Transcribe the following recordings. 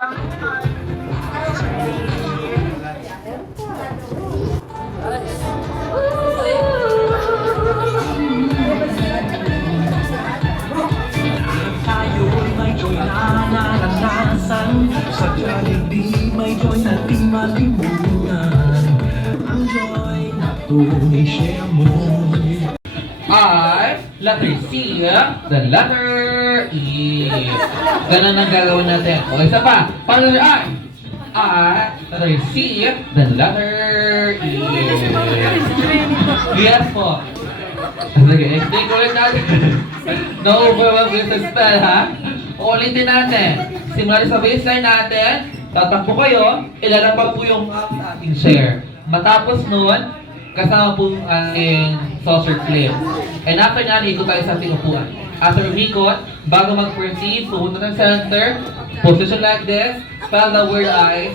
Sa Jollibee, may joy na di malimutan. Ang joy na tunay share mo. I, letter C, the letter E. Ganun ang gagawin natin. O, isa pa. Paano letter I, letter C, the letter E. Yes po. Sige, explain ko ulit natin. No overwhelm with the spell, ha? Ulitin natin. Simula sa baseline natin, tatakbo kayo, ilalabag po yung map sa ating share. Matapos nun, kasama po ang ating saucer clip. And after na, ikot tayo sa ating upuan. After umikot, bago mag-proceed, pumunta ng center, position like this, spell the word eyes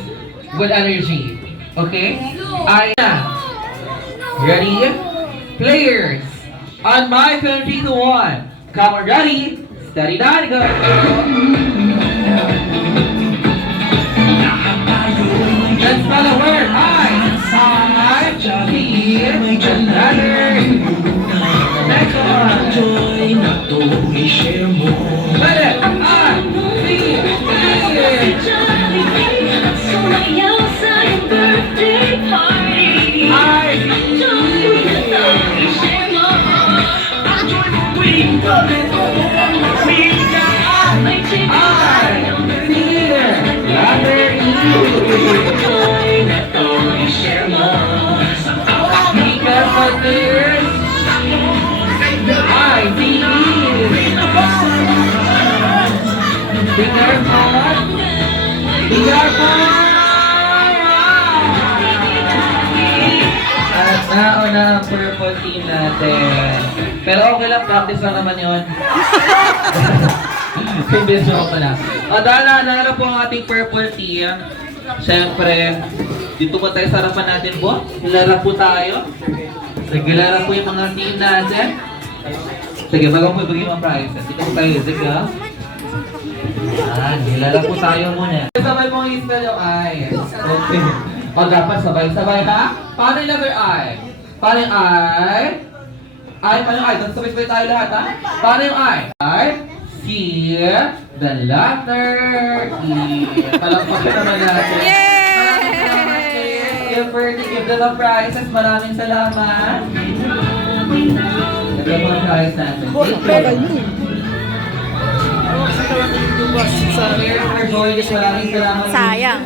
with energy. Okay? Ay na. Ready? Players! On my 3, 2, 1. Come on, ready? Steady, down, go! Let's spell the word I, Jollibee, letter. Next one. Joy na tunay share mo. Let it. I, Sumayaw sa iyong birthday party. I-share mo. Ang joy mo tuwing gabi mo. May letter E. joy na tunay share mo. Because my tears, I believe. Be careful. Be careful. At nauna ang purple team natin. Pero okay lang, practice lang naman yun. Hindi, joke ko lang. O, dahil po ang ating purple team. Siyempre, dito po tayo sa harapan natin po. Hilala po tayo. Sige, hilala po yung mga team natin. Sige, bago po ibigay mga prizes. Dito po tayo, sige. Yan, hilala po tayo muna. Sabay pong i-spell yung I. Okay. O, dapat sabay-sabay ha? Paano yung letter I? Paano yung I? Paano yung I? Sabay-sabay tayo lahat ha? Paano yung I? C, the letter E. Palakpakin naman natin. Maraming salamat kayo. Give birthday, give them the prizes. Maraming salamat. Ito po ang prize natin. Maraming salamat. Sayang.